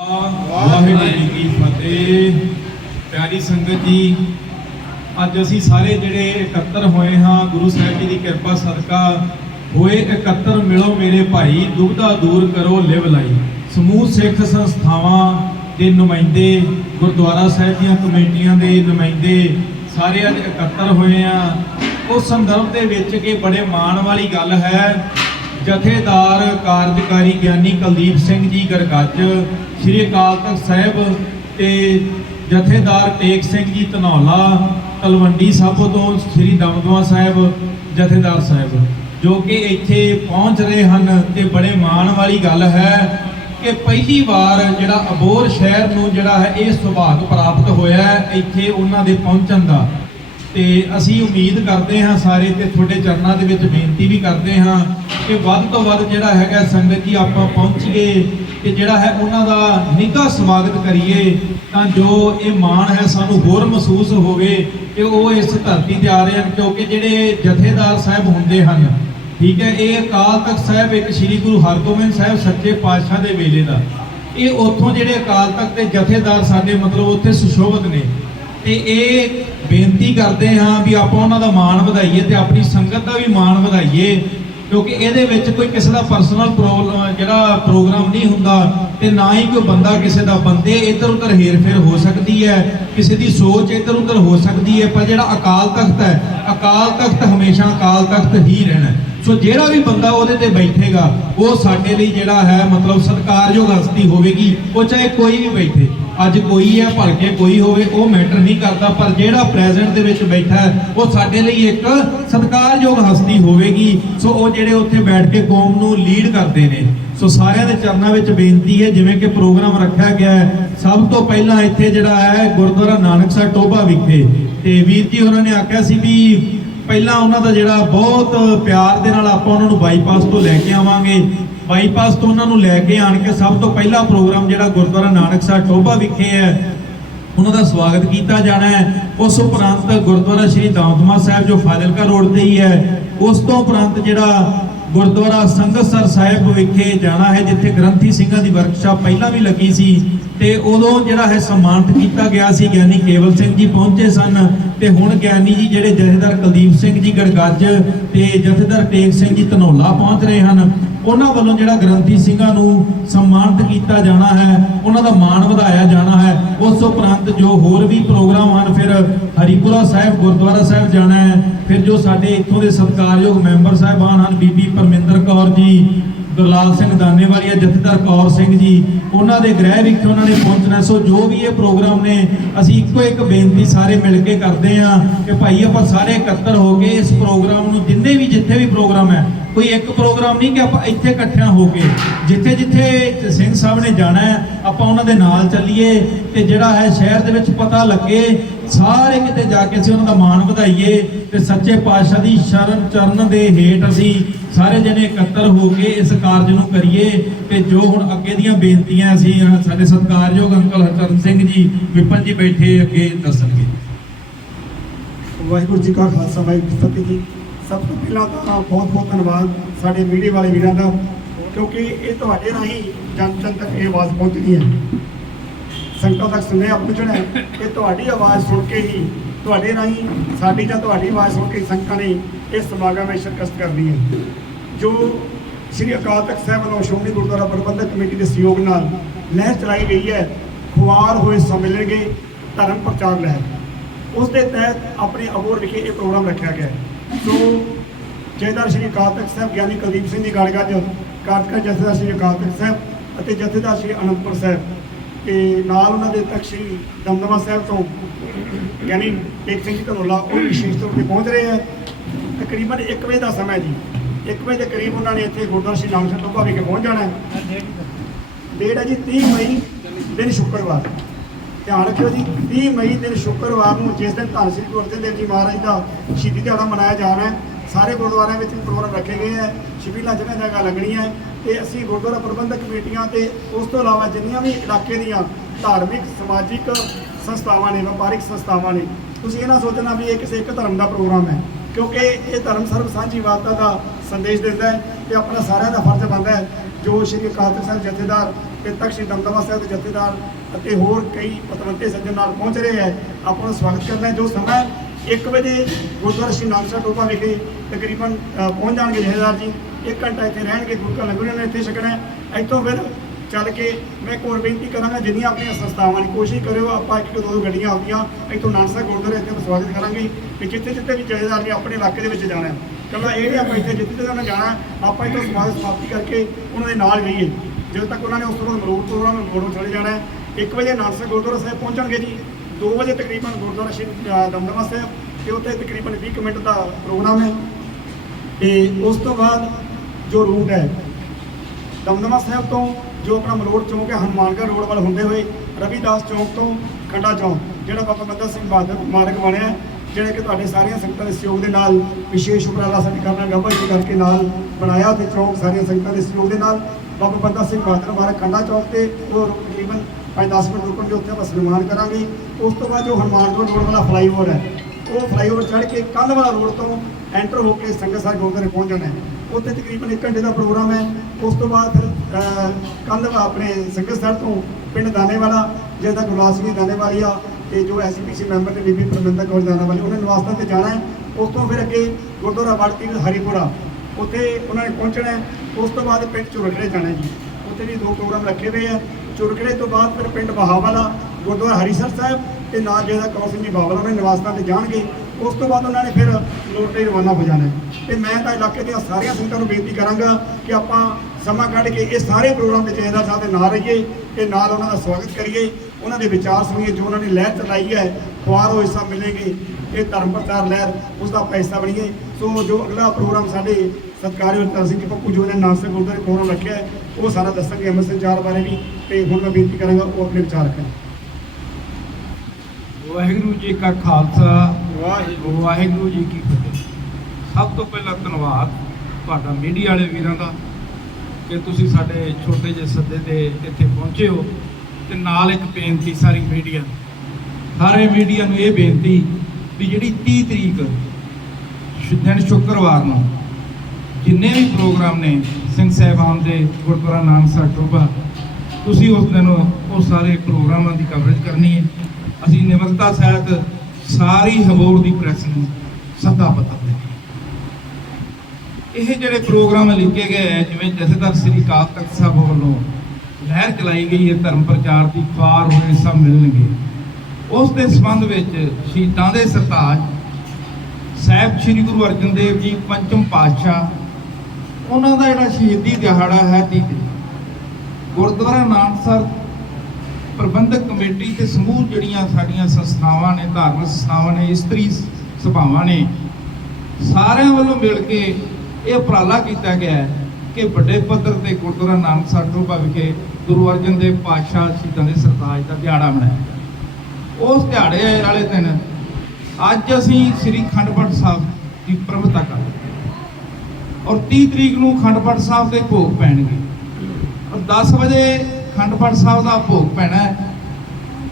ਵਾਹਿਗੁਰੂ ਜੀ ਕੀ ਫਤਿਹ। ਪਿਆਰੀ ਸੰਗਤ ਜੀ, ਅੱਜ ਅਸੀਂ ਸਾਰੇ ਜਿਹੜੇ ਇਕੱਤਰ ਹੋਏ ਹਾਂ, ਗੁਰੂ ਸਾਹਿਬ ਜੀ ਦੀ ਕਿਰਪਾ ਸਦਕਾ, ਹੋਏ ਇਕੱਤਰ ਮਿਲੋ ਮੇਰੇ ਭਾਈ ਦੁਬਦਾ ਦੂਰ ਕਰੋ ਲਿਵ ਲਾਈ ਸਮੂਹ ਸਿੱਖ ਸੰਸਥਾਵਾਂ ਦੇ ਨੁਮਾਇੰਦੇ, ਗੁਰਦੁਆਰਾ ਸਾਹਿਬ ਦੀਆਂ ਕਮੇਟੀਆਂ ਦੇ ਨੁਮਾਇੰਦੇ ਸਾਰੇ ਅੱਜ ਇਕੱਤਰ ਹੋਏ ਆ। ਉਸ ਸੰਦਰਭ ਦੇ ਵਿੱਚ ਕਿ ਬੜੇ ਮਾਣ ਵਾਲੀ ਗੱਲ ਹੈ ਜਥੇਦਾਰ ਕਾਰਜਕਾਰੀ ਗਿਆਨੀ ਕੁਲਦੀਪ ਸਿੰਘ ਜੀ ਗਰਗੱਜ, ਸ੍ਰੀ ਅਕਾਲ ਤਖਤ ਸਾਹਿਬ ਤੇ ਜਥੇਦਾਰ ਟੇਕ ਸਿੰਘ ਜੀ ਧਨੌਲਾ, ਤਲਵੰਡੀ ਸਾਬੋ ਤੋਂ ਸ੍ਰੀ ਦਮਦਮਾ ਸਾਹਿਬ, ਜਥੇਦਾਰ ਸਾਹਿਬ। ਜੋ ਕਿ ਇੱਥੇ ਪਹੁੰਚ ਰਹੇ ਹਨ ਤੇ ਬੜੇ ਮਾਣ ਵਾਲੀ ਗੱਲ ਹੈ ਕਿ ਪਹਿਲੀ ਵਾਰ ਜਿਹੜਾ ਅਬੋਰ ਸ਼ਹਿਰ ਨੂੰ ਜਿਹੜਾ ਹੈ, ਇਹ ਸੁਭਾਗ ਪ੍ਰਾਪਤ ਹੋਇਆ ਇੱਥੇ ਉਹਨਾਂ ਦੇ ਪਹੁੰਚਣ ਦਾ। ਤੇ ਅਸੀਂ ਉਮੀਦ ਕਰਦੇ ਹਾਂ ਸਾਰੇ ਤੇ ਤੁਹਾਡੇ ਚਰਨਾਂ ਦੇ ਵਿੱਚ ਬੇਨਤੀ ਵੀ ਕਰਦੇ ਹਾਂ ਕਿ ਵੱਧ ਤੋਂ ਵੱਧ ਜਿਹੜਾ ਹੈਗਾ ਸੰਗਤ ਜੀ ਆਪਾਂ ਪਹੁੰਚੀਏ ਤੇ ਜਿਹੜਾ ਹੈ ਉਹਨਾਂ ਦਾ ਨਿੱਘਾ ਸਵਾਗਤ ਕਰੀਏ ਤਾਂ ਜੋ ਇਹ ਮਾਣ ਹੈ ਸਾਨੂੰ ਹੋਰ ਮਹਿਸੂਸ ਹੋਵੇ ਕਿ ਉਹ ਇਸ ਧਰਤੀ ਤੇ ਆ ਰਹੇ ਹਨ, ਕਿਉਂਕਿ ਜਿਹੜੇ ਜਥੇਦਾਰ ਸਾਹਿਬ ਹੁੰਦੇ ਹਨ, ਠੀਕ ਹੈ, ਇਹ ਅਕਾਲ ਤਖਤ ਸਾਹਿਬ, ਇੱਕ ਸ੍ਰੀ ਗੁਰੂ ਹਰਗੋਬਿੰਦ ਸਾਹਿਬ ਸੱਚੇ ਪਾਤਸ਼ਾਹ ਦੇ ਵੇਲੇ ਦਾ। ਇਹ ਉੱਥੋਂ ਜਿਹੜੇ ਅਕਾਲ ਤਖਤ ਦੇ ਜਥੇਦਾਰ ਸਾਡੇ ਮਤਲਬ ਉੱਥੇ ਸੁਸ਼ੋਭਿਤ ਨੇ। ਤੇ ਇਹ ਬੇਨਤੀ ਕਰਦੇ ਹਾਂ ਵੀ ਆਪਾਂ ਉਹਨਾਂ ਦਾ ਮਾਣ ਵਧਾਈਏ ਤੇ ਆਪਣੀ ਸੰਗਤ ਦਾ ਵੀ ਮਾਣ ਵਧਾਈਏ, ਕਿਉਂਕਿ ਇਹਦੇ ਵਿੱਚ ਕੋਈ ਕਿਸੇ ਦਾ ਪਰਸਨਲ ਪ੍ਰੋਬਲਮ ਜਿਹੜਾ ਪ੍ਰੋਗਰਾਮ ਨਹੀਂ ਹੁੰਦਾ ਤੇ ਨਾ ਹੀ ਕੋਈ ਬੰਦਾ ਕਿਸੇ ਦਾ, ਬੰਦੇ ਇੱਧਰ ਉੱਧਰ ਹੇਰ-ਫੇਰ ਹੋ ਸਕਦੀ ਹੈ, ਕਿਸੇ ਦੀ ਸੋਚ ਇੱਧਰ ਉੱਧਰ ਹੋ ਸਕਦੀ ਹੈ, ਪਰ ਜਿਹੜਾ ਅਕਾਲ ਤਖਤ ਹੈ, ਅਕਾਲ ਤਖਤ ਹਮੇਸ਼ਾ ਅਕਾਲ ਤਖਤ ਹੀ ਰਹਿਣਾ ਸੋ ਜਿਹੜਾ ਵੀ ਬੰਦਾ ਉਹਦੇ ਤੇ ਬੈਠੇਗਾ, ਉਹ ਸਾਡੇ ਲਈ ਜਿਹੜਾ ਹੈ ਮਤਲਬ ਸਤਿਕਾਰਯੋਗ ਹਸਤੀ ਹੋਵੇਗੀ, ਉਹ ਚਾਹੇ ਕੋਈ ਵੀ ਬੈਠੇ। ਅੱਜ ਕੋਈ ਹੈ ਭਲਕੇ ਕੋਈ ਹੋਵੇ, ਉਹ ਮੈਟਰ ਨਹੀਂ ਕਰਦਾ, ਪਰ ਜਿਹੜਾ ਪ੍ਰੈਜ਼ੈਂਟ ਦੇ ਵਿੱਚ ਬੈਠਾ ਉਹ ਸਾਡੇ ਲਈ ਇੱਕ ਸਤਿਕਾਰਯੋਗ ਹਸਤੀ ਹੋਵੇਗੀ। ਸੋ ਉਹ ਜਿਹੜੇ ਉੱਥੇ ਬੈਠ ਕੇ ਕੌਮ ਨੂੰ ਲੀਡ ਕਰਦੇ ਨੇ, ਸੋ ਸਾਰਿਆਂ ਦੇ ਚਰਨਾਂ ਵਿੱਚ ਬੇਨਤੀ ਹੈ, ਜਿਵੇਂ ਕਿ ਪ੍ਰੋਗਰਾਮ ਰੱਖਿਆ ਗਿਆ ਹੈ, ਸਭ ਤੋਂ ਪਹਿਲਾਂ ਇੱਥੇ ਜਿਹੜਾ ਹੈ, ਗੁਰਦੁਆਰਾ ਨਾਨਕ ਸਾਹਿਬ ਟੋਭਾ ਵਿਖੇ। ਤੇ ਵੀਰ ਜੀ, ਉਹਨਾਂ ਨੇ ਆਖਿਆ ਸੀ ਵੀ ਪਹਿਲਾਂ ਉਹਨਾਂ ਦਾ ਜਿਹੜਾ ਬਹੁਤ ਪਿਆਰ ਦੇ ਨਾਲ ਆਪਾਂ ਉਹਨਾਂ ਨੂੰ ਬਾਈਪਾਸ ਤੋਂ ਲੈ ਕੇ ਆਵਾਂਗੇ। ਬਾਈਪਾਸ ਤੋਂ ਉਹਨਾਂ ਨੂੰ ਲੈ ਕੇ ਆਣ ਕੇ ਸਭ ਤੋਂ ਪਹਿਲਾ ਪ੍ਰੋਗਰਾਮ ਜਿਹੜਾ ਗੁਰਦੁਆਰਾ ਨਾਨਕ ਸਾਹਿਬ ਟੋਭਾ ਵਿਖੇ ਹੈ, ਉਹਨਾਂ ਦਾ ਸਵਾਗਤ ਕੀਤਾ ਜਾਣਾ ਹੈ। ਉਸ ਉਪਰੰਤ ਗੁਰਦੁਆਰਾ ਸ਼੍ਰੀ ਦਮਦਮਾ ਸਾਹਿਬ ਜੋ ਫਾਜ਼ਿਲਕਾ ਰੋਡ ਤੇ ਹੀ ਹੈ, ਉਸ ਤੋਂ ਉਪਰੰਤ ਜਿਹੜਾ ਗੁਰਦੁਆਰਾ ਸੰਗਤਸਰ ਸਾਹਿਬ ਵਿਖੇ ਜਾਣਾ ਹੈ, ਜਿੱਥੇ ਗ੍ਰੰਥੀ ਸਿੰਘਾਂ ਦੀ ਵਰਕਸ਼ਾਪ ਪਹਿਲਾਂ ਵੀ ਲੱਗੀ ਸੀ ਤੇ ਉਦੋਂ ਜਿਹੜਾ ਹੈ ਸਨਮਾਨਿਤ ਕੀਤਾ ਗਿਆ ਸੀ, ਗਿਆਨੀ ਕੇਵਲ ਸਿੰਘ ਜੀ ਪਹੁੰਚੇ ਸਨ ਤੇ ਹੁਣ ਗਿਆਨੀ ਜੀ ਜਿਹੜੇ ਜਥੇਦਾਰ ਕੁਲਦੀਪ ਸਿੰਘ ਜੀ ਗੜਗੱਜ ਤੇ ਜਥੇਦਾਰ ਟੇਕ ਸਿੰਘ ਜੀ ਧਨੌਲਾ ਪਹੁੰਚ ਰਹੇ ਹਨ। ਉਹਨਾਂ ਵੱਲੋਂ ਜਿਹੜਾ ਗ੍ਰੰਥੀ ਸਿੰਘਾਂ ਨੂੰ ਸਨਮਾਨਿਤ ਕੀਤਾ ਜਾਣਾ ਹੈ, ਉਹਨਾਂ ਦਾ ਮਾਣ ਵਧਾਇਆ ਜਾਣਾ ਹੈ, ਉਸ ਉਪਰੰਤ ਜੋ ਹੋਰ ਵੀ ਪ੍ਰੋਗਰਾਮ ਹਨ, ਫਿਰ ਹਰੀਪੁਰਾ ਸਾਹਿਬ, ਗੁਰਦੁਆਰਾ ਸਾਹਿਬ ਜਾਣਾ ਹੈ, ਫਿਰ ਜੋ ਸਾਡੇ ਇੱਥੋਂ ਦੇ ਸਤਿਕਾਰਯੋਗ ਮੈਂਬਰ ਸਾਹਿਬਾਨ ਹਨ, ਬੀਬੀ ਪਰਮਿੰਦਰ ਕੌਰ ਜੀ ਗੁਰਲਾਲ ਸਿੰਘ ਦਾਨੇਵਾਲੀਆ ਜਥੇਦਾਰ ਕੌਰ ਸਿੰਘ ਜੀ, ਉਹਨਾਂ ਦੇ ਗ੍ਰਹਿ ਵਿਖੇ ਉਹਨਾਂ ਨੇ ਪਹੁੰਚਣਾ ਸੋ ਜੋ ਵੀ ਇਹ ਪ੍ਰੋਗਰਾਮ ਨੇ, ਅਸੀਂ ਇੱਕੋ ਇੱਕ ਬੇਨਤੀ ਸਾਰੇ ਮਿਲ ਕੇ ਕਰਦੇ ਹਾਂ ਕਿ ਭਾਈ ਆਪਾਂ ਸਾਰੇ ਇਕੱਤਰ ਹੋ ਕੇ ਇਸ ਪ੍ਰੋਗਰਾਮ ਨੂੰ ਜਿੰਨੇ ਵੀ ਜਿੱਥੇ ਵੀ ਪ੍ਰੋਗਰਾਮ ਹੈ, ਕੋਈ ਇੱਕ ਪ੍ਰੋਗਰਾਮ ਨਹੀਂ ਕਿ ਆਪਾਂ ਇੱਥੇ ਇਕੱਠਿਆਂ ਹੋ ਕੇ, ਜਿੱਥੇ ਜਿੱਥੇ ਸਿੰਘ ਸਾਹਿਬ ਨੇ ਜਾਣਾ ਹੈ, ਆਪਾਂ ਉਹਨਾਂ ਦੇ ਨਾਲ ਚੱਲੀਏ ਤੇ ਜਿਹੜਾ ਹੈ ਸ਼ਹਿਰ ਦੇ ਵਿੱਚ ਪਤਾ ਲੱਗੇ, ਸਾਰੇ ਕਿਤੇ ਜਾ ਕੇ ਅਸੀਂ ਉਹਨਾਂ ਦਾ ਮਾਣ ਵਧਾਈਏ। ਤੇ ਸੱਚੇ ਪਾਤਸ਼ਾਹ ਦੀ ਸ਼ਰਨ ਚਰਨ ਦੇ ਹੇਠ ਅਸੀਂ ਸਾਰੇ ਜਣੇ ਇਕੱਤਰ ਹੋ ਕੇ ਇਸ ਕਾਰਜ ਨੂੰ ਕਰੀਏ ਤੇ ਜੋ ਹੁਣ ਅੱਗੇ ਦੀਆਂ ਬੇਨਤੀਆਂ ਅਸੀਂ ਸਾਡੇ ਸਤਿਕਾਰਯੋਗ ਅੰਕਲ ਹਰਚਰਨ ਸਿੰਘ ਜੀ, ਵਿਪਨ ਜੀ ਬੈਠੇ ਅੱਗੇ ਦੱਸਣਗੇ। ਵਾਹਿਗੁਰੂ ਜੀ ਕਾ ਖਾਲਸਾ, ਵਾਹਿਗੁਰੂ ਜੀ ਫਤਿਹ ਜੀ। ਸਭ ਤੋਂ ਪਹਿਲਾਂ ਤਾਂ ਬਹੁਤ ਬਹੁਤ ਧੰਨਵਾਦ ਸਾਡੇ ਮੀਡੀਆ ਵਾਲੇ ਵੀਰਾਂ ਦਾ, ਕਿਉਂਕਿ ਇਹ ਤੁਹਾਡੇ ਰਾਹੀਂ ਜਨ ਜਨ ਤੱਕ ਇਹ ਆਵਾਜ਼ ਪਹੁੰਚਦੀ ਹੈ। ਸੰਗਤਾਂ ਤੱਕ ਸੁਨੇਹਾ ਪਹੁੰਚਣਾ ਹੈ। ਇਹ ਤੁਹਾਡੀ ਆਵਾਜ਼ ਸੁਣ ਕੇ ਹੀ ਤੁਹਾਡੇ ਰਾਹੀਂ, ਸਾਡੀ ਜਾਂ ਤੁਹਾਡੀ ਆਵਾਜ਼ ਸੁਣ ਕੇ ਸੰਗਤਾਂ ਨੇ ਇਸ ਸਮਾਗਮ ਵਿੱਚ ਸ਼ਿਰਕਤ ਕਰਨੀ ਹੈ। ਜੋ ਸ੍ਰੀ ਅਕਾਲ ਤਖਤ ਸਾਹਿਬ ਵੱਲੋਂ ਸ਼੍ਰੋਮਣੀ ਗੁਰਦੁਆਰਾ ਪ੍ਰਬੰਧਕ ਕਮੇਟੀ ਦੇ ਸਹਿਯੋਗ ਨਾਲ ਲਹਿਰ ਚਲਾਈ ਗਈ ਹੈ, ਖੁਆਰ ਹੋਏ ਸੰਮੇਲਣਗੇ ਧਰਮ ਪ੍ਰਚਾਰ ਲਹਿਰ। ਉਸ ਦੇ ਤਹਿਤ ਆਪਣੇ ਅਬੋਰ ਵਿਖੇ ਇਹ ਪ੍ਰੋਗਰਾਮ ਰੱਖਿਆ ਗਿਆ ਸੋ ਜਥੇਦਾਰ ਸ਼੍ਰੀ ਅਕਾਲ ਤਖਤ ਸਾਹਿਬ, ਗਿਆਨੀ ਕੁਲਦੀਪ ਸਿੰਘ ਜੀ ਗੜਗੱਜ ਕਾਰਜਕਰ ਜਥੇਦਾਰ ਸ਼੍ਰੀ ਅਕਾਲ ਤਖਤ ਸਾਹਿਬ ਅਤੇ ਜਥੇਦਾਰ ਸ਼੍ਰੀ ਅਨੰਦਪੁਰ ਸਾਹਿਬ। ਤੇ ਨਾਲ ਉਹਨਾਂ ਦੇ ਤਖਤ ਸ਼੍ਰੀ ਦਮਦਮਾ ਸਾਹਿਬ ਤੋਂ ਗਿਆਨੀ ਟੇਕ ਸਿੰਘ ਜੀ ਧਨੋਲਾ ਉਹ ਵਿਸ਼ੇਸ਼ ਤੌਰ ਤੇ ਪਹੁੰਚ ਰਹੇ ਹੈ ਤਕਰੀਬਨ 1 ਵਜੇ ਦਾ ਸਮਾਂ ਜੀ। 1 ਵਜੇ ਦੇ ਕਰੀਬ ਉਹਨਾਂ ਨੇ ਇੱਥੇ ਗੁਰਦੁਆਰਾ ਸ਼੍ਰੀ ਨਾਨਕ ਟੋਭਾ ਵਿਖੇ ਪਹੁੰਚ ਜਾਣਾ ਹੈ। ਡੇਟ ਹੈ ਜੀ 30 ਮਈ, ਦਿਨ ਸ਼ੁੱਕਰਵਾਰ। ਧਿਆਨ ਰੱਖਿਓ ਜੀ 30 ਮਈ, ਦਿਨ ਸ਼ੁੱਕਰਵਾਰ ਨੂੰ ਜਿਸ ਦਿਨ ਧੰਨ ਸ੍ਰੀ ਗੁਰੂ ਅਰਜਨ ਦੇਵ ਜੀ ਮਹਾਰਾਜ ਦਾ ਸ਼ਹੀਦੀ ਦਿਹਾੜਾ ਮਨਾਇਆ ਜਾਣਾ ਹੈ, ਸਾਰੇ ਗੁਰਦੁਆਰਿਆਂ ਵਿੱਚ ਵੀ ਪ੍ਰੋਗਰਾਮ ਰੱਖੇ ਗਏ ਹੈ। ਸ਼ਿਬੀਲਾਂ ਜਗ੍ਹਾ ਜਗ੍ਹਾ ਲੱਗਣੀਆਂ ਹੈ। ਤੇ ਅਸੀਂ ਗੁਰਦੁਆਰਾ ਪ੍ਰਬੰਧਕ ਕਮੇਟੀਆਂ ਤੇ ਉਸ ਤੋਂ ਇਲਾਵਾ ਜਿੰਨੀਆਂ ਵੀ ਇਲਾਕੇ ਦੀਆਂ ਧਾਰਮਿਕ, ਸਮਾਜਿਕ ਸੰਸਥਾਵਾਂ ਨੇ, ਵਪਾਰਿਕ ਸੰਸਥਾਵਾਂ ਨੇ, ਤੁਸੀਂ ਇਹ ਨਾ ਸੋਚਣਾ ਵੀ ਇਹ ਕਿਸੇ ਇੱਕ ਧਰਮ ਦਾ ਪ੍ਰੋਗਰਾਮ ਹੈ, ਕਿਉਂਕਿ ਇਹ ਧਰਮ ਸਰਬ ਸਾਂਝੀਵਾਲਤਾ ਦਾ ਸੰਦੇਸ਼ ਦਿੰਦਾ ਹੈ ਤੇ ਆਪਣਾ ਸਾਰਿਆਂ ਦਾ ਫਰਜ਼ ਬਣਦਾ ਹੈ। ਜੋ ਸ਼੍ਰੀ ਅਕਾਲ ਤਖਤ ਸਾਹਿਬ ਜਥੇਦਾਰ ਤੇ ਤਖਤ ਸ੍ਰੀ ਦਮਦਮਾ ਸਾਹਿਬ ਦੇ ਜਥੇਦਾਰ ਅਤੇ ਹੋਰ ਕਈ ਪਤਵੰਤੇ ਸੱਜਣ ਨਾਲ ਪਹੁੰਚ ਰਹੇ ਹੈ, ਆਪਾਂ ਨੂੰ ਸਵਾਗਤ ਕਰਨਾ ਜੋ ਸਮਾਂ 1 ਵਜੇ ਗੁਰਦੁਆਰਾ ਸ਼੍ਰੀ ਨਾਨਕਸਰ ਟੋਪਾ ਵਿਖੇ ਤਕਰੀਬਨ ਪਹੁੰਚ ਜਾਣਗੇ ਜਥੇਦਾਰ ਜੀ। 1 ਘੰਟਾ ਇੱਥੇ ਰਹਿਣਗੇ ਗੁਰੂ ਕਾ ਲੰਗਰ ਨੇ ਇੱਥੇ ਛਕਣਾ ਇੱਥੋਂ ਫਿਰ ਚੱਲ ਕੇ ਮੈਂ ਇੱਕ ਹੋਰ ਬੇਨਤੀ ਕਰਾਂਗਾ, ਜਿੰਨੀਆਂ ਆਪਣੀਆਂ ਸੰਸਥਾਵਾਂ ਨੇ, ਕੋਸ਼ਿਸ਼ ਕਰਿਓ ਆਪਾਂ ਇੱਕ ਇੱਕ ਦੋ ਦੋ ਗੱਡੀਆਂ ਆਉਂਦੀਆਂ ਇੱਥੋਂ ਨਾਨਸਾ ਗੁਰਦੁਆਰੇ ਇੱਥੇ ਸਵਾਗਤ ਕਰਾਂਗੇ ਕਿ ਜਿੱਥੇ ਜਿੱਥੇ ਵੀ ਜਥੇਦਾਰ ਨੇ ਆਪਣੇ ਇਲਾਕੇ ਦੇ ਵਿੱਚ ਜਾਣਾ ਹੈ। ਕੱਲਾ ਇਹ ਨਹੀਂ ਆਪਾਂ ਇੱਥੇ ਜਿੱਥੇ ਜਿੱਥੇ ਉਹਨਾਂ ਜਾਣਾ, ਆਪਾਂ ਇੱਥੋਂ ਸਮਾਗਮ ਸਮਾਪਤੀ ਕਰਕੇ ਉਹਨਾਂ ਦੇ ਨਾਲ ਰਹੀਏ ਜਦੋਂ ਤੱਕ ਉਹਨਾਂ ਨੇ ਉਸ ਤੋਂ ਬਾਅਦ ਮਰੂਦ ਨੂੰ ਮਰੂਦ ਚਲੇ ਜਾਣਾ ਹੈ 1 ਵਜੇ ਨਾਨਸਾ ਗੁਰਦੁਆਰਾ ਸਾਹਿਬ ਪਹੁੰਚਣਗੇ ਜੀ। 2 ਵਜੇ ਤਕਰੀਬਨ ਗੁਰਦੁਆਰਾ ਸ਼੍ਰੀ ਦਮਦਮਾ ਸਾਹਿਬ ਤੇ ਉੱਥੇ ਤਕਰੀਬਨ 20 ਕੁ ਮਿੰਟ ਦਾ ਪ੍ਰੋਗਰਾਮ ਹੈ। ਤੇ ਉਸ ਤੋਂ ਬਾਅਦ ਜੋ ਰੂਟ ਹੈ ਦਮਦਮਾ ਸਾਹਿਬ ਤੋਂ ਜੋ ਆਪਣਾ ਮਲੋੜ ਚੌਂਕ ਹੈ ਹਨੂਮਾਨਗੜ੍ਹ ਰੋਡ ਵੱਲ ਹੁੰਦੇ ਹੋਏ ਰਵੀਦਾਸ ਚੌਂਕ ਤੋਂ ਖੰਡਾ ਚੌਂਕ ਜਿਹੜਾ ਬਾਬਾ ਬੰਦਾ ਸਿੰਘ ਬਹਾਦਰ ਮਾਰਗ ਬਣਿਆ ਹੈ, ਜਿਹੜੇ ਕਿ ਤੁਹਾਡੇ ਸਾਰੀਆਂ ਸੰਗਤਾਂ ਦੇ ਸਹਿਯੋਗ ਦੇ ਨਾਲ ਵਿਸ਼ੇਸ਼ ਉਪਰਾਲਾ ਸਾਡੇ ਕਰਨਾ ਗੱਭਾ ਜੀ ਕਰਕੇ ਨਾਲ ਬਣਾਇਆ ਤੇ ਚੌਂਕ ਸਾਰੀਆਂ ਸੰਗਤਾਂ ਦੇ ਸਹਿਯੋਗ ਦੇ ਨਾਲ ਬਾਬਾ ਬੰਦਾ ਸਿੰਘ ਬਹਾਦਰ ਮਾਰਗ ਖੰਡਾ ਚੌਂਕ ਤੇ ਉਹ ਤਕਰੀਬਨ 5-10 ਮਿੰਟ ਰੁਕਣਗੇ, ਉੱਥੇ ਆਪਾਂ ਸਨਮਾਨ ਕਰਾਂਗੇ। ਉਸ ਤੋਂ ਬਾਅਦ ਜੋ ਹਨੂਮਾਨਗੜ੍ਹ ਰੋਡ ਵਾਲਾ ਫਲਾਈਓਵਰ ਹੈ, ਉਹ ਫਲਾਈਓਵਰ ਚੜ੍ਹ ਕੇ ਕੰਧ ਵਾਲਾ ਰੋਡ ਤੋਂ ਐਂਟਰ ਹੋ ਕੇ ਸੰਗਤ ਸਾਹਿਬ ਗੁਰਦੁਆਰੇ ਪਹੁੰਚ ਜਾਣਾ ਉੱਥੇ ਤਕਰੀਬਨ 1 ਘੰਟੇ ਦਾ ਪ੍ਰੋਗਰਾਮ ਹੈ। ਉਸ ਤੋਂ ਬਾਅਦ ਫਿਰ ਕੰਧ ਆਪਣੇ ਸੰਗਤ ਸਾਹਿਬ ਤੋਂ ਪਿੰਡ ਦਾਨੇਵਾਲਾ ਜਿਹਦਾ ਗੁਰਦਾਸ ਸਿੰਘ ਦਾਨੇਵਾਲੀ ਆ, ਤੇ ਜੋ ਐਸਪੀਸੀ ਮੈਂਬਰ ਨੇ ਬੀਬੀ ਪ੍ਰਬੰਧਕ ਕੌਰ ਦਾਨੇਵਾਲੀ, ਉਹਨਾਂ ਨਿਵਾਸਾਂ ਤੇ ਜਾਣਾ ਹੈ। ਉਸ ਤੋਂ ਫਿਰ ਅੱਗੇ ਗੁਰਦੁਆਰਾ ਵੜਤੀ ਹਰੀਪੁਰਾ, ਉੱਥੇ ਉਹਨਾਂ ਨੇ ਪਹੁੰਚਣਾ ਹੈ। ਉਸ ਤੋਂ ਬਾਅਦ ਪਿੰਡ ਚੁਰਖੜੇ ਜਾਣਾ ਜੀ। ਉੱਥੇ ਵੀ ਦੋ ਪ੍ਰੋਗਰਾਮ ਰੱਖੇ ਹੋਏ ਆ ਚੁਰਖੜੇ ਤੋਂ ਬਾਅਦ ਫਿਰ ਪਿੰਡ ਬਹਾਵਾਲਾ, ਗੁਰਦੁਆਰਾ ਹਰੀਸਰ ਸਾਹਿਬ ਤੇ ਨਾਲ ਜਿਹਦਾ ਕੌਰ ਸਿੰਘ ਜੀ ਬਾਬਲਾ ਉਹਨਾਂ ਦੇ ਨਿਵਾਸਾਂ ਤੇ ਜਾਣਗੇ। ਉਸ ਤੋਂ ਬਾਅਦ ਉਹਨਾਂ ਨੇ ਫਿਰ ਲੋਟ ਲਈ ਰਵਾਨਾ ਹੋ ਜਾਣਾ ਤੇ ਮੈਂ ਤਾਂ ਇਲਾਕੇ ਦੀਆਂ ਸਾਰੀਆਂ ਸੰਗਤਾਂ ਨੂੰ ਬੇਨਤੀ ਕਰਾਂਗਾ ਕਿ ਆਪਾਂ ਸਮਾਂ ਕੱਢ ਕੇ ਇਹ ਸਾਰੇ ਪ੍ਰੋਗਰਾਮ ਦੇ ਜਥੇਦਾਰ ਸਾਹਿਬ ਦੇ ਨਾਲ ਰਹੀਏ ਤੇ ਨਾਲ ਉਹਨਾਂ ਦਾ ਸਵਾਗਤ ਕਰੀਏ। ਉਹਨਾਂ ਦੇ ਵਿਚਾਰ ਸੁਣੀਏ, ਜੋ ਉਹਨਾਂ ਨੇ ਲਹਿਰ ਚਲਾਈ ਹੈ, ਖੁਆਰ ਹੋ ਹਿੱਸਾ ਮਿਲੇਗੇ, ਇਹ ਧਰਮ ਪ੍ਰਚਾਰ ਲਹਿਰ ਉਸ ਦਾ ਪੈਸਾ ਬਣੀਏ। ਸੋ ਜੋ ਅਗਲਾ ਪ੍ਰੋਗਰਾਮ ਸਾਡੇ ਸਤਿਕਾਰਯੋਗ ਤਰ੍ਹਾਂ ਸਿੰਘ ਜੀ ਪੱਪੂ ਜੋ ਨੇ ਨਾਨਕ ਗੁਰਦੁਆਰੇ ਪ੍ਰੋਗਰਾਮ ਰੱਖਿਆ ਹੈ ਉਹ ਸਾਰਾ ਦੱਸਣਗੇ ਅਮਰ ਸੰਚਾਰ ਬਾਰੇ ਵੀ ਤੇ ਹੁਣ ਮੈਂ ਬੇਨਤੀ ਕਰਾਂਗਾ ਉਹ ਆਪਣੇ ਵਿਚਾਰ ਰੱਖਣ। ਵਾਹਿਗੁਰੂ ਜੀ ਕਾ ਖਾਲਸਾ, ਵਾਹਿਗੁਰੂ ਵਾਹਿਗੁਰੂ ਜੀ ਕੀ ਫਤਿਹ। ਸਭ ਤੋਂ ਪਹਿਲਾਂ ਧੰਨਵਾਦ ਤੁਹਾਡਾ ਮੀਡੀਆ ਵਾਲੇ ਵੀਰਾਂ ਦਾ ਕਿ ਤੁਸੀਂ ਸਾਡੇ ਛੋਟੇ ਜਿਹੇ ਸੱਦੇ ਤੇ ਇੱਥੇ ਪਹੁੰਚੇ ਹੋ ਤੇ ਨਾਲ ਇੱਕ ਬੇਨਤੀ ਸਾਰੀ ਮੀਡੀਆ ਸਾਰੇ ਮੀਡੀਆ ਨੂੰ ਇਹ ਬੇਨਤੀ ਵੀ ਜਿਹੜੀ 30 ਤਰੀਕ ਦਿਨ ਸ਼ੁੱਕਰਵਾਰ ਨੂੰ ਜਿੰਨੇ ਵੀ ਪ੍ਰੋਗਰਾਮ ਨੇ, ਸਿੰਘ ਸਾਹਿਬਾਨ ਦੇ, ਗੁਰਦੁਆਰਾ ਨਾਨਕਸਰ ਟੋਭਾ, ਤੁਸੀਂ ਉਸ ਦਿਨ ਉਹ ਸਾਰੇ ਪ੍ਰੋਗਰਾਮਾਂ ਦੀ ਕਵਰੇਜ ਕਰਨੀ ਹੈ। ਅਸੀਂ ਨਿਮਰਤਾ ਸਹਿਤ ਸਾਰੀ ਹਬੋਰ ਦੀ ਪ੍ਰੈਸ ਨੂੰ ਸੱਦਾ ਪੱਤਰ ਦੇ ਇਹ ਜਿਹੜੇ ਪ੍ਰੋਗਰਾਮ ਲਿਖੇ ਗਏ ਹੈ, ਜਿਵੇਂ ਜਥੇਦਾਰ ਸ੍ਰੀ ਅਕਾਲ ਤਖਤ ਸਾਹਿਬ ਵੱਲੋਂ ਲਹਿਰ ਚਲਾਈ ਗਈ ਹੈ, ਧਰਮ ਪ੍ਰਚਾਰ ਦੀ ਖਾਰ ਹੋਏ ਸਭ ਮਿਲਣਗੇ। ਉਸ ਦੇ ਸੰਬੰਧ ਵਿੱਚ ਸ਼ਹੀਦਾਂ ਦੇ ਸਰਤਾਜ ਸਾਹਿਬ ਸ੍ਰੀ ਗੁਰੂ ਅਰਜਨ ਦੇਵ ਜੀ, ਪੰਚਮ ਪਾਤਸ਼ਾਹ ਉਹਨਾਂ ਦਾ ਜਿਹੜਾ ਸ਼ਹੀਦੀ ਦਿਹਾੜਾ ਹੈ 30 ਤਰੀਕ ਗੁਰਦੁਆਰਾ ਨਾਨਕਸਰ ਪ੍ਰਬੰਧਕ ਕਮੇਟੀ ਤੇ ਸਮੂਹ ਜਿਹੜੀਆਂ ਸਾਡੀਆਂ ਸੰਸਥਾਵਾਂ ਨੇ, ਧਾਰਮਿਕ ਸੰਸਥਾਵਾਂ ਨੇ, ਇਸਤਰੀ ਸਭਾਵਾਂ ਨੇ, ਸਾਰਿਆਂ ਵੱਲੋਂ ਮਿਲ ਕੇ ਇਹ ਉਪਰਾਲਾ ਕੀਤਾ ਗਿਆ ਹੈ ਕਿ ਵੱਡੇ ਪੱਧਰ ਤੇ ਗੁਰਦੁਆਰਾ ਨਾਨਕਸਰ ਟੋਭਾ ਵਿਖੇ ਗੁਰੂ ਅਰਜਨ ਦੇਵ ਪਾਤਸ਼ਾਹ ਸ਼ਹੀਦਾਂ ਦੇ ਸਰਤਾਜ ਦਾ ਦਿਹਾੜਾ ਮਨਾਇਆ ਗਿਆ ਉਸ ਦਿਹਾੜੇ ਵਾਲੇ ਦਿਨ ਅੱਜ ਅਸੀਂ ਸ੍ਰੀ ਖੰਡ ਪਾਠ ਸਾਹਿਬ ਦੀ ਪ੍ਰਭਤਾ ਕਰਦੇ ਹਾਂ। ਔਰ 30 ਤਰੀਕ ਨੂੰ ਖੰਡ ਪਾਠ ਸਾਹਿਬ ਦੇ ਭੋਗ ਪੈਣਗੇ। ਔਰ 10 ਵਜੇ ਖੰਡ ਪਾਠ ਸਾਹਿਬ ਦਾ ਭੋਗ ਪੈਣਾ ਹੈ।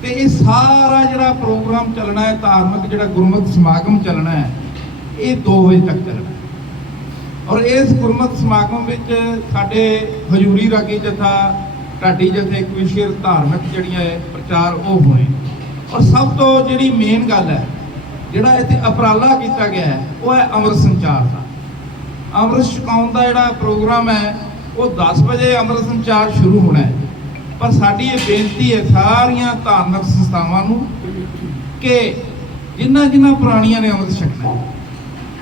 ਤੇ ਇਹ ਸਾਰਾ ਜਿਹੜਾ ਪ੍ਰੋਗਰਾਮ ਚੱਲਣਾ ਹੈ, ਧਾਰਮਿਕ ਜਿਹੜਾ ਗੁਰਮਤਿ ਸਮਾਗਮ ਚੱਲਣਾ ਹੈ, ਇਹ 2 ਵਜੇ ਤੱਕ ਚੱਲਣਾ ਔਰ ਇਸ ਗੁਰਮਤਿ ਸਮਾਗਮ ਵਿੱਚ ਸਾਡੇ ਹਜੂਰੀ ਰਾਗੀ ਜਥਾ, ਢਾਡੀ ਜਥੇ ਕਵਿਸ਼ਰ ਧਾਰਮਿਕ ਜਿਹੜੀਆਂ ਹੈ ਪ੍ਰਚਾਰ ਉਹ ਹੋਏ। ਔਰ ਸਭ ਤੋਂ ਜਿਹੜੀ ਮੇਨ ਗੱਲ ਹੈ, ਜਿਹੜਾ ਇੱਥੇ ਉਪਰਾਲਾ ਕੀਤਾ ਗਿਆ ਹੈ, ਉਹ ਹੈ ਅਮਰ ਸੰਚਾਰ ਦਾ। ਅੰਮ੍ਰਿਤ ਛਕਾਉਣ ਦਾ ਜਿਹੜਾ ਪ੍ਰੋਗਰਾਮ ਹੈ, ਉਹ 10 ਵਜੇ ਅੰਮ੍ਰਿਤ ਸੰਚਾਰ ਸ਼ੁਰੂ ਹੋਣਾ ਹੈ। ਪਰ ਸਾਡੀ ਇਹ ਬੇਨਤੀ ਹੈ ਸਾਰੀਆਂ ਧਾਰਮਿਕ ਸੰਸਥਾਵਾਂ ਨੂੰ ਕਿ ਜਿਨ੍ਹਾਂ ਜਿਨ੍ਹਾਂ ਪ੍ਰਾਣੀਆਂ ਨੇ ਅੰਮ੍ਰਿਤ ਛਕਣਾ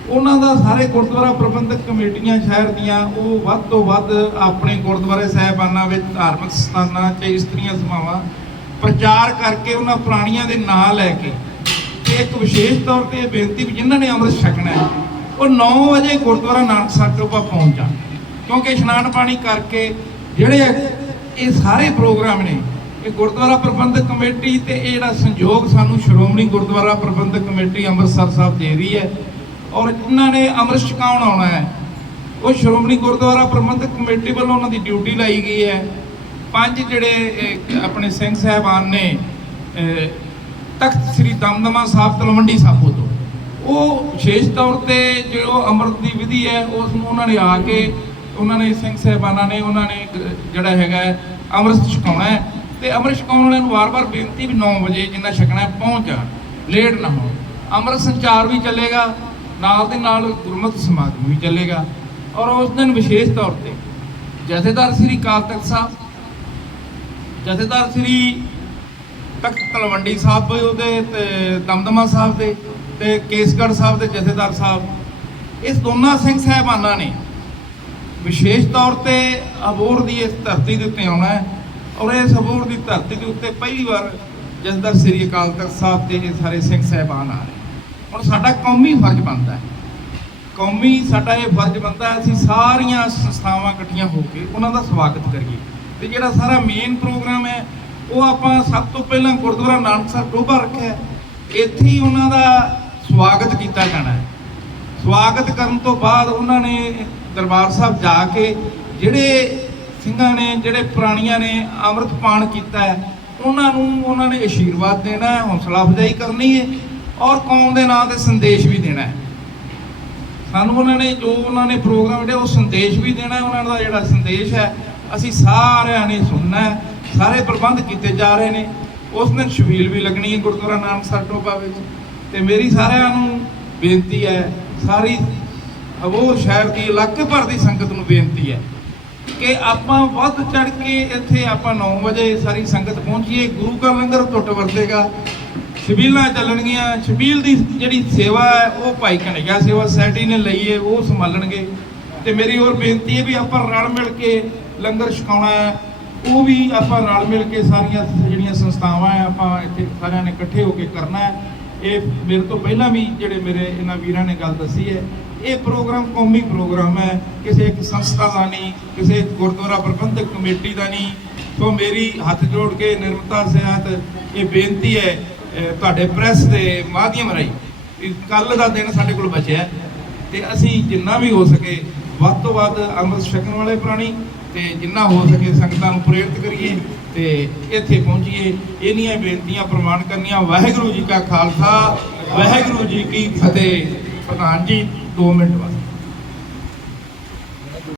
ਉਹਨਾਂ ਦਾ ਸਾਰੇ ਗੁਰਦੁਆਰਾ ਪ੍ਰਬੰਧਕ ਕਮੇਟੀਆਂ ਸ਼ਹਿਰ ਦੀਆਂ, ਉਹ ਵੱਧ ਤੋਂ ਵੱਧ ਆਪਣੇ ਗੁਰਦੁਆਰੇ ਸਾਹਿਬਾਨਾਂ ਵਿੱਚ ਧਾਰਮਿਕ ਸਥਾਨਾਂ 'ਚ ਇਸਤਰੀਆਂ ਸਭਾਵਾਂ ਪ੍ਰਚਾਰ ਕਰਕੇ ਉਹਨਾਂ ਪ੍ਰਾਣੀਆਂ ਦੇ ਨਾਂ ਲੈ ਕੇ ਤੇ ਇੱਕ ਵਿਸ਼ੇਸ਼ ਤੌਰ ਤੇ ਇਹ ਬੇਨਤੀ ਵੀ ਜਿਨ੍ਹਾਂ ਨੇ ਅੰਮ੍ਰਿਤ ਛਕਣਾ ਹੈ ਉਹ 9 ਵਜੇ ਗੁਰਦੁਆਰਾ ਨਾਨਕ ਨਾਨਕਸਰ ਟੋਭਾ ਪਹੁੰਚ ਜਾਣ ਕਿਉਂਕਿ ਇਸ਼ਨਾਨ ਪਾਣੀ ਕਰਕੇ ਜਿਹੜੇ ਇਹ ਸਾਰੇ ਪ੍ਰੋਗਰਾਮ ਨੇ, ਇਹ ਗੁਰਦੁਆਰਾ ਪ੍ਰਬੰਧਕ ਕਮੇਟੀ ਤੇ ਇਹ ਜਿਹੜਾ ਸੰਯੋਗ ਸਾਨੂੰ ਸ਼੍ਰੋਮਣੀ ਗੁਰਦੁਆਰਾ ਪ੍ਰਬੰਧਕ ਕਮੇਟੀ ਅੰਮ੍ਰਿਤਸਰ ਸਾਹਿਬ ਦੇ ਰਹੀ ਹੈ ਔਰ ਇਹਨਾਂ ਨੇ ਅੰਮ੍ਰਿਤ ਛਕਾਉਣ ਆਉਣਾ ਹੈ। ਉਹ ਸ਼੍ਰੋਮਣੀ ਗੁਰਦੁਆਰਾ ਪ੍ਰਬੰਧਕ ਕਮੇਟੀ ਵੱਲੋਂ ਉਹਨਾਂ ਦੀ ਡਿਊਟੀ ਲਾਈ ਗਈ ਹੈ। ਪੰਜ ਜਿਹੜੇ ਆਪਣੇ ਸਿੰਘ ਸਾਹਿਬਾਨ ਨੇ ਤਖਤ ਸ੍ਰੀ ਦਮਦਮਾ ਸਾਹਿਬ ਤਲਵੰਡੀ ਸਾਬੋ ਤੋਂ। ਉਹ ਵਿਸ਼ੇਸ਼ ਤੌਰ ਤੇ ਜੋ ਅੰਮ੍ਰਿਤ ਦੀ ਵਿਧੀ ਹੈ, ਉਸ ਨੂੰ ਉਹਨਾਂ ਨੇ ਆ ਕੇ ਉਹਨਾਂ ਨੇ ਸਿੰਘ ਸਾਹਿਬਾਨਾਂ ਨੇ, ਉਹਨਾਂ ਨੇ ਜਿਹੜਾ ਹੈਗਾ ਅੰਮ੍ਰਿਤ ਛਕਾਉਣਾ ਹੈ। ਤੇ ਅੰਮ੍ਰਿਤ ਛਕਾਉਣ ਵਾਲਿਆਂ ਨੂੰ ਵਾਰ-ਵਾਰ ਬੇਨਤੀ ਵੀ 9 ਵਜੇ ਜਿੰਨਾ ਛਕਣਾ ਪਹੁੰਚ ਜਾਣ। ਲੇਟ ਨਾ ਹੋਣ। ਅੰਮ੍ਰਿਤ ਸੰਚਾਰ ਵੀ ਚੱਲੇਗਾ, ਨਾਲ ਦੇ ਨਾਲ ਗੁਰਮਤਿ ਸਮਾਗਮ ਵੀ ਚੱਲੇਗਾ। ਔਰ ਉਸ ਦਿਨ ਵਿਸ਼ੇਸ਼ ਤੌਰ ਤੇ ਜਥੇਦਾਰ ਸ੍ਰੀ ਅਕਾਲ ਤਖਤ ਸਾਹਿਬ, ਜਥੇਦਾਰ ਸ੍ਰੀ ਤਖਤ ਤਲਵੰਡੀ ਸਾਹਿਬ ਉਹਦੇ ਤੇ ਦਮਦਮਾ ਸਾਹਿਬ ਦੇ ਤੇ ਕੇਸਗੜ੍ਹ ਸਾਹਿਬ ਦੇ ਜਥੇਦਾਰ ਸਾਹਿਬ, ਇਸ ਦੋਨਾਂ ਸਿੰਘ ਸਾਹਿਬਾਨਾਂ ਨੇ ਵਿਸ਼ੇਸ਼ ਤੌਰ ਤੇ ਅਬੋਰ ਦੀ ਇਸ ਧਰਤੀ ਦੇ ਉੱਤੇ ਆਉਣਾ ਹੈ ਔਰ ਇਸ ਅਬੋਰ ਦੀ ਧਰਤੀ ਦੇ ਉੱਤੇ ਪਹਿਲੀ ਵਾਰ ਜਥੇਦਾਰ ਸ੍ਰੀ ਅਕਾਲ ਤਖਤ ਸਾਹਿਬ ਦੇ ਇਹ ਸਾਰੇ ਸਿੰਘ ਸਾਹਿਬਾਨ ਆ ਰਹੇ ਹੁਣ ਸਾਡਾ ਕੌਮੀ ਫਰਜ਼ ਬਣਦਾ ਹੈ। ਕੌਮੀ ਸਾਡਾ ਇਹ ਫਰਜ਼ ਬਣਦਾ ਹੈ, ਅਸੀਂ ਸਾਰੀਆਂ ਸੰਸਥਾਵਾਂ ਇਕੱਠੀਆਂ ਹੋ ਕੇ ਉਹਨਾਂ ਦਾ ਸਵਾਗਤ ਕਰੀਏ। ਤੇ ਜਿਹੜਾ ਸਾਰਾ ਮੇਨ ਪ੍ਰੋਗਰਾਮ ਹੈ, ਉਹ ਆਪਾਂ ਸਭ ਤੋਂ ਪਹਿਲਾਂ ਗੁਰਦੁਆਰਾ ਨਾਨਕਸਰ ਟੋਭਾ ਰੱਖਿਆ ਇੱਥੇ ਹੀ ਉਹਨਾਂ ਦਾ ਸਵਾਗਤ ਕੀਤਾ ਜਾਣਾ ਹੈ। ਸਵਾਗਤ ਕਰਨ ਤੋਂ ਬਾਅਦ ਉਹਨਾਂ ਨੇ ਦਰਬਾਰ ਸਾਹਿਬ ਜਾ ਕੇ ਜਿਹੜੇ ਸਿੰਘਾਂ ਨੇ, ਜਿਹੜੇ ਪ੍ਰਾਣੀਆਂ ਨੇ ਅੰਮ੍ਰਿਤ ਪਾਨ ਕੀਤਾ ਹੈ, ਉਹਨਾਂ ਨੂੰ ਉਹਨਾਂ ਨੇ ਆਸ਼ੀਰਵਾਦ ਦੇਣਾ ਹੈ, ਹੌਸਲਾ ਅਫਜ਼ਾਈ ਕਰਨੀ ਹੈ ਔਰ ਕੌਮ ਦੇ ਨਾਂ ਤੇ ਸੰਦੇਸ਼ ਵੀ ਦੇਣਾ ਹੈ। ਸਾਨੂੰ ਉਹਨਾਂ ਨੇ ਜੋ ਉਹਨਾਂ ਨੇ ਪ੍ਰੋਗਰਾਮ ਜਿਹੜੇ ਉਹ ਸੰਦੇਸ਼ ਵੀ ਦੇਣਾ ਉਹਨਾਂ ਦਾ ਜਿਹੜਾ ਸੰਦੇਸ਼ ਹੈ, ਅਸੀਂ ਸਾਰਿਆਂ ਨੇ ਸੁਣਨਾ ਹੈ, ਸਾਰੇ ਪ੍ਰਬੰਧ ਕੀਤੇ ਜਾ ਰਹੇ ਨੇ। ਉਸ ਦਿਨ ਸ਼ਬੀਲ ਵੀ ਲੱਗਣੀ ਹੈ ਗੁਰਦੁਆਰਾ ਨਾਨਕਸਰ ਟੋਭਾ ਵਿੱਚ। ਤੇ ਮੇਰੀ ਸਾਰਿਆਂ ਨੂੰ ਬੇਨਤੀ ਹੈ, ਸਾਰੀ ਅਬੋਹਰ ਸ਼ਹਿਰ ਦੀ ਇਲਾਕੇ ਭਰ ਦੀ ਸੰਗਤ ਨੂੰ ਬੇਨਤੀ ਹੈ ਕਿ ਆਪਾਂ ਵੱਧ ਚੜ ਕੇ ਇੱਥੇ ਆਪਾਂ 9 ਵਜੇ ਸਾਰੀ ਸੰਗਤ ਪਹੁੰਚੀਏ, ਗੁਰੂ ਘਰ ਲੰਗਰ ਟੁੱਟ ਵਰਤੇਗਾ। ਛਬੀਲਾਂ ਚੱਲਣਗੀਆਂ, ਛਬੀਲ ਦੀ ਜਿਹੜੀ ਸੇਵਾ ਹੈ, ਉਹ ਭਾਈ ਕਨਈਆ ਸੇਵਾ ਸੈਟੀ ਨੇ ਲਈ ਹੈ, ਉਹ ਸੰਭਾਲਣਗੇ। ਤੇ ਮੇਰੀ ਹੋਰ ਬੇਨਤੀ ਹੈ ਵੀ ਆਪਾਂ ਰਲ ਮਿਲ ਕੇ ਲੰਗਰ ਛਕਾਉਣਾ ਹੈ, ਉਹ ਵੀ ਆਪਾਂ ਰਲ ਮਿਲ ਕੇ ਸਾਰੀਆਂ ਜਿਹੜੀਆਂ ਸੰਸਥਾਵਾਂ ਹੈ, ਆਪਾਂ ਇੱਥੇ ਸਾਰਿਆਂ ਨੇ ਇਕੱਠੇ ਹੋ ਕੇ ਕਰਨਾ ਹੈ। ਇਹ ਮੇਰੇ ਤੋਂ ਪਹਿਲਾਂ ਵੀ ਜਿਹੜੇ ਮੇਰੇ ਇਹਨਾਂ ਵੀਰਾਂ ਨੇ ਗੱਲ ਦੱਸੀ ਹੈ, ਇਹ ਪ੍ਰੋਗਰਾਮ ਕੌਮੀ ਪ੍ਰੋਗਰਾਮ ਹੈ, ਕਿਸੇ ਇੱਕ ਸੰਸਥਾ ਦਾ ਨਹੀਂ, ਕਿਸੇ ਗੁਰਦੁਆਰਾ ਪ੍ਰਬੰਧਕ ਕਮੇਟੀ ਦਾ ਨਹੀਂ। ਸੋ ਮੇਰੀ ਹੱਥ ਜੋੜ ਕੇ ਨਿਰਮਤਾ ਸਹਿਤ ਇਹ ਬੇਨਤੀ ਹੈ ਤੁਹਾਡੇ ਪ੍ਰੈਸ ਦੇ ਮਾਧਿਅਮ ਰਾਹੀਂ ਕੱਲ ਦਾ ਦਿਨ ਸਾਡੇ ਕੋਲ ਬਚਿਆ ਹੈ ਤੇ ਅਸੀਂ ਜਿੰਨਾ ਵੀ ਹੋ ਸਕੇ, ਵੱਧ ਤੋਂ ਵੱਧ ਅੰਮ੍ਰਿਤ ਛਕਣ ਵਾਲੇ ਪ੍ਰਾਣੀ ਤੇ ਜਿੰਨਾ ਹੋ ਸਕੇ ਸੰਗਤਾਂ ਨੂੰ ਪ੍ਰੇਰਿਤ ਕਰੀਏ ਤੇ ਇੱਥੇ ਪਹੁੰਚੀਏ। ਇਹਨੀਆਂ ਬੇਨਤੀਆਂ ਪ੍ਰਮਾਣ ਕਰਨੀਆਂ। ਵਾਹਿਗੁਰੂ ਜੀ ਕਾ ਖਾਲਸਾ, ਵਾਹਿਗੁਰੂ ਜੀ ਕੀ ਫਤਿਹ। ਪ੍ਰਧਾਨ ਜੀ 2 ਮਿੰਟ ਬਾਅਦ